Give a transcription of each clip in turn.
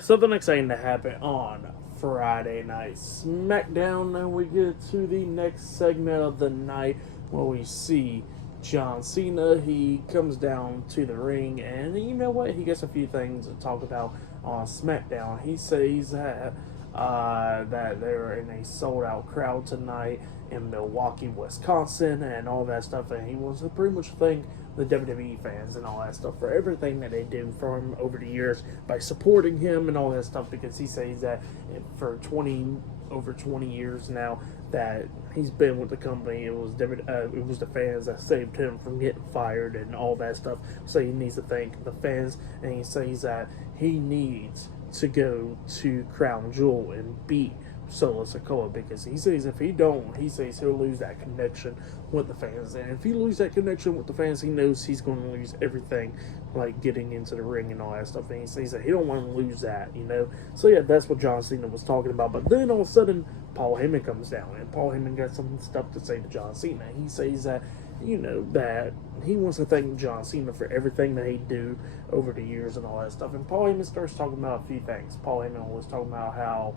So the next thing that happened on Friday Night SmackDown, and we get to the next segment of the night where we see John Cena. He comes down to the ring, and you know what? He gets a few things to talk about on SmackDown. He says that they're in a sold out crowd tonight in Milwaukee, Wisconsin, and all that stuff, and he wants to pretty much thank the WWE fans and all that stuff for everything that they do for him over the years by supporting him and all that stuff, because he says that for 20 years now that he's been with the company, it was the fans that saved him from getting fired and all that stuff. So he needs to thank the fans, and he says that he needs to go to Crown Jewel and beat Solo Sikoa, because he says if he don't, he says he'll lose that connection with the fans, and if he loses that connection with the fans, he knows he's going to lose everything, like getting into the ring and all that stuff. And he says that he don't want to lose that, you know. So yeah, that's what John Cena was talking about. But then all of a sudden, Paul Heyman comes down, and Paul Heyman got some stuff to say to John Cena. He says that, you know, that he wants to thank John Cena for everything that he do over the years and all that stuff. And Paul Heyman starts talking about a few things. Paul Heyman was talking about how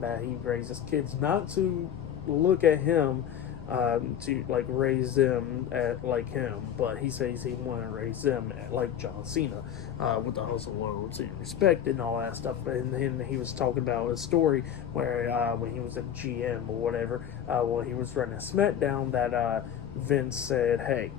that he raises kids not to look at him, to like raise them at like him, but he says he want to raise them at, like John Cena, with the hustle, loyalty, respect, and all that stuff. And then he was talking about a story where when he was a GM or whatever, while he was running SmackDown, that Vince said, "Hey,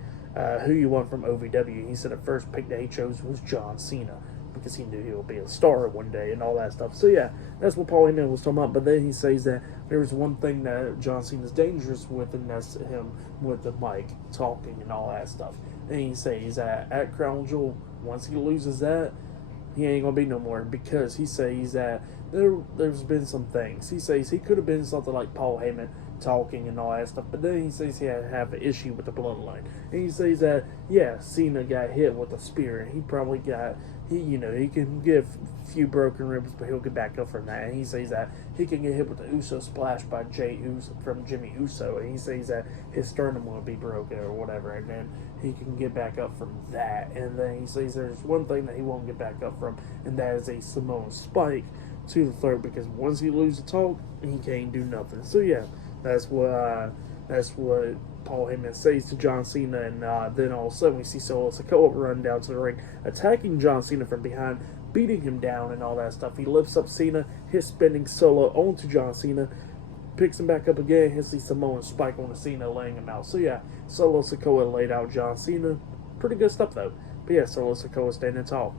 who you want from OVW?" He said the first pick that he chose was John Cena, because he knew he would be a star one day and all that stuff. So yeah, that's what Paul Heyman was talking about. But then he says that there's one thing that John Cena's dangerous with, and that's him with the mic talking and all that stuff. And he says that at Crown Jewel, once he loses that, he ain't gonna be no more, because he says that there's been some things. He says he could have been something like Paul Heyman talking and all that stuff, but then he says he had to have an issue with the bloodline. And he says that, yeah, Cena got hit with a spear, and he probably got, he can get a few broken ribs, but he'll get back up from that. And he says that he can get hit with the Uso splash by Jey Uso from Jimmy Uso, and he says that his sternum will be broken or whatever, and then he can get back up from that. And then he says there's one thing that he won't get back up from, and that is a Samoan spike to the throat, because once he loses the talk, he can't do nothing. So yeah, that's what Paul Heyman says to John Cena. And then all of a sudden we see Solo Sikoa run down to the ring, attacking John Cena from behind, beating him down and all that stuff. He lifts up Cena, his spinning Solo onto John Cena, picks him back up again, hits the Samoan spike on the Cena, laying him out. So yeah, Solo Sikoa laid out John Cena. Pretty good stuff though. But yeah, Solo Sikoa standing tall.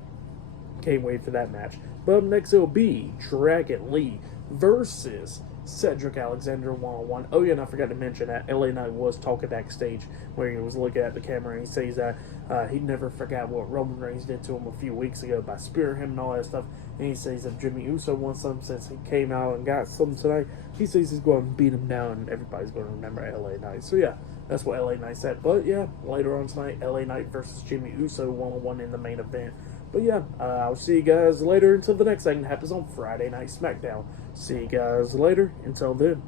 Can't wait for that match. But up next it'll be Dragon Lee versus Cedric Alexander one-on-one. Oh yeah, and I forgot to mention that LA Knight was talking backstage where he was looking at the camera, and he says that he never forgot what Roman Reigns did to him a few weeks ago by spearing him and all that stuff. And he says if Jimmy Uso wants something since he came out and got something tonight, he says he's going to beat him down, and everybody's going to remember LA Knight. So yeah, that's what LA Knight said. But yeah, later on tonight, LA Knight versus Jimmy Uso one-on-one in the main event. But yeah, I'll see you guys later until the next thing that happens on Friday Night SmackDown. See you guys later. Until then.